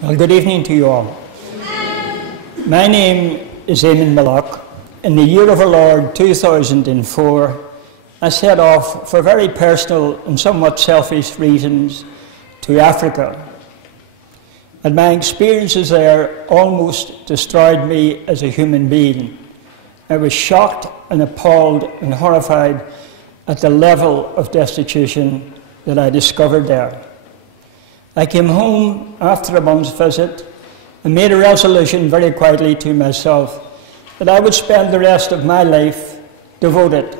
Well, good evening to you all. My name is Eamon. In the year of our Lord 2004, I set off for very personal and somewhat selfish reasons to Africa. And my experiences there almost destroyed me as a human being. I was shocked and appalled and horrified at the level of destitution that I discovered there. I came home after a month's visit and made a resolution very quietly to myself that I would spend the rest of my life devoted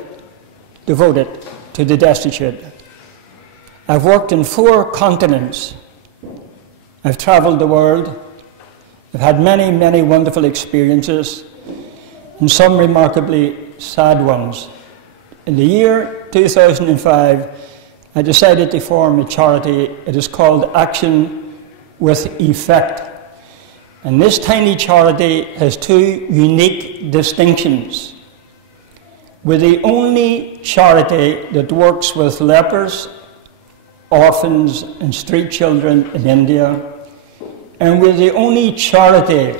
to the destitute. I've worked in 4 continents. I've traveled the world. I've had many, many wonderful experiences and some remarkably sad ones. In the year 2005, I decided to form a charity. It is called Action with Effect. And this tiny charity has 2 unique distinctions. We're the only charity that works with lepers, orphans, and street children in India. And we're the only charity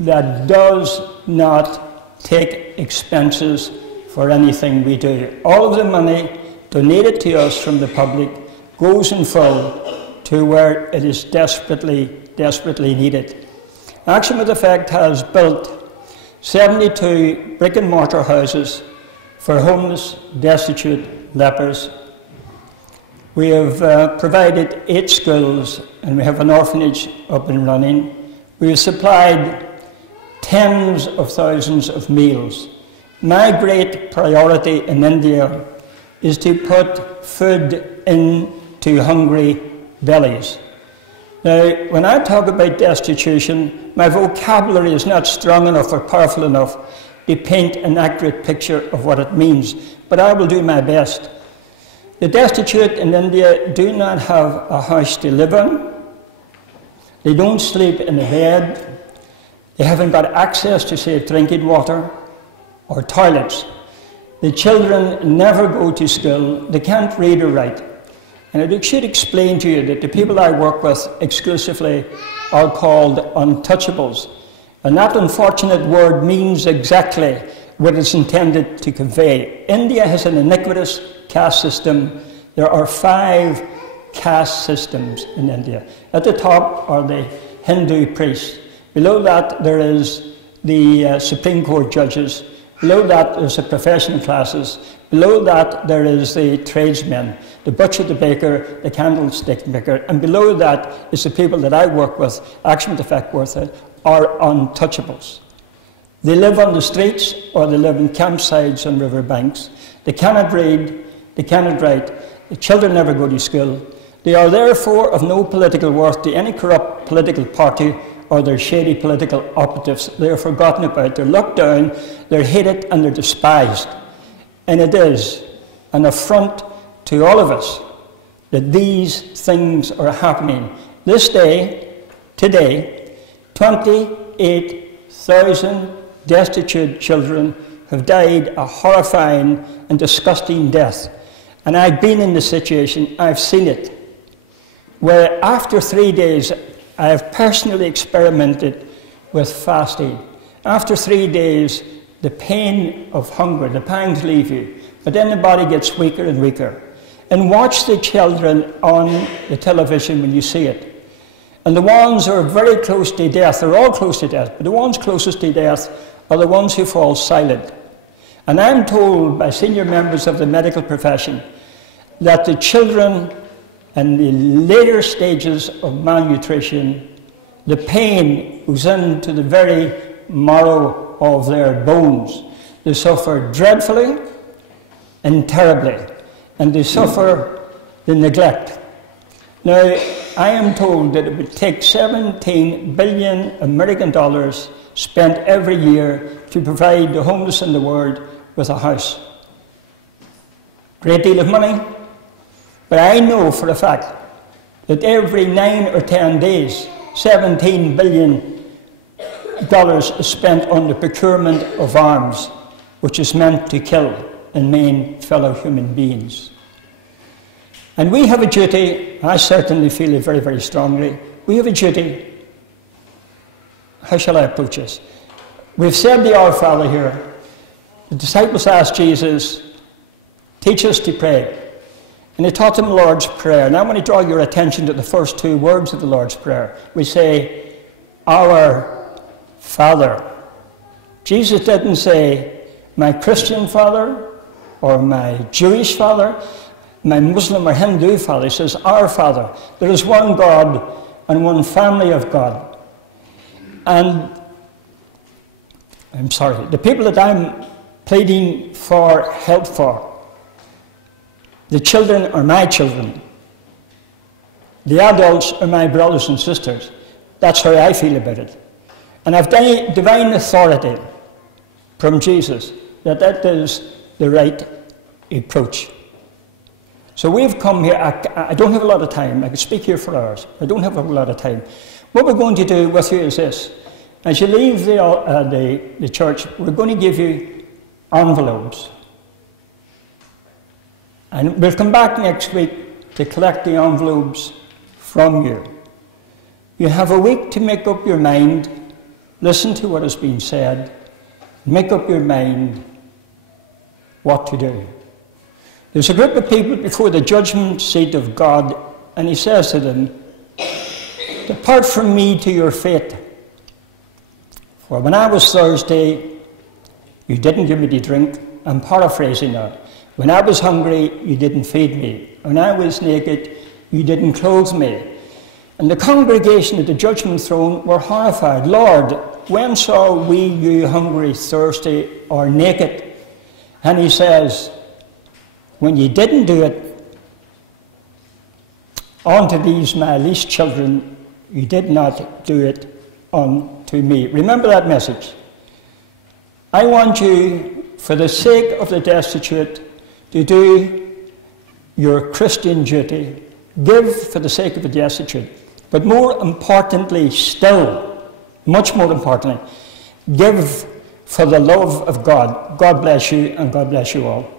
that does not take expenses for anything we do. All of the money donated to us from the public goes in full to where it is desperately needed. Action with Effect has built 72 brick and mortar houses for homeless, destitute lepers. We have provided 8 schools and we have an orphanage up and running. We have supplied tens of thousands of meals. My great priority in India is to put food into hungry bellies. Now, when I talk about destitution, my vocabulary is not strong enough or powerful enough to paint an accurate picture of what it means, but I will do my best. The destitute in India do not have a house to live in. They don't sleep in a bed. They haven't got access to safe drinking water or toilets. The children never go to school. They can't read or write. And I should explain to you that the people I work with exclusively are called untouchables. And that unfortunate word means exactly what it's intended to convey. India has an iniquitous caste system. There are 5 caste systems in India. At the top are the Hindu priests. Below that there is the Supreme Court judges. Below that there's the professional classes. Below that there is the tradesmen, the butcher, the baker, the candlestick maker. And below that is the people that I work with, Action with Effect with it, are untouchables. They live on the streets or they live in campsites on riverbanks. They cannot read, they cannot write. The children never go to school. They are therefore of no political worth to any corrupt political party or their shady political operatives. They are forgotten about, they're looked down, they're hated and they're despised. And it is an affront to all of us that these things are happening. This day, today, 28,000 destitute children have died a horrifying and disgusting death. And I've been in the situation, I've seen it, where after 3 days, I have personally experimented with fasting. After 3 days, the pain of hunger, the pangs leave you, but then the body gets weaker and weaker. And watch the children on the television when you see it. And the ones who are very close to death, they're all close to death, but the ones closest to death are the ones who fall silent. And I'm told by senior members of the medical profession that the children in the later stages of malnutrition, the pain goes into the very marrow of their bones. They suffer dreadfully and terribly, and they suffer the neglect. Now, I am told that it would take $17 billion American dollars spent every year to provide the homeless in the world with a house. Great deal of money, but I know for a fact that every 9 or 10 days, $17 billion is spent on the procurement of arms, which is meant to kill and maim fellow human beings. And we have a duty, I certainly feel it very, very strongly, we have a duty. How shall I approach this? We've said the Our Father here. The disciples asked Jesus, teach us to pray. And he taught them the Lord's Prayer. And I want to draw your attention to the first two words of the Lord's Prayer. We say, Our Father. Jesus didn't say, my Christian Father, or my Jewish Father, my Muslim or Hindu Father. He says, Our Father. There is one God and one family of God. And, I'm sorry, the people that I'm pleading for help for, the children are my children. The adults are my brothers and sisters. That's how I feel about it. And I've divine authority from Jesus that is the right approach. So we've come here. I don't have a lot of time. I could speak here for hours. I don't have a lot of time. What we're going to do with you is this. As you leave the church, we're going to give you envelopes. And we'll come back next week to collect the envelopes from you. You have a week to make up your mind, listen to what has been said, make up your mind what to do. There's a group of people before the judgment seat of God, and he says to them, depart from me to your fate. For when I was thirsty, you didn't give me to drink. I'm paraphrasing that. When I was hungry, you didn't feed me. When I was naked, you didn't clothe me. And the congregation at the judgment throne were horrified. Lord, when saw we you hungry, thirsty, or naked? And he says, when you didn't do it unto these my least children, you did not do it unto me. Remember that message. I want you, for the sake of the destitute, to do your Christian duty. Give for the sake of the destitute. But more importantly still, much more importantly, give for the love of God. God bless you, and God bless you all.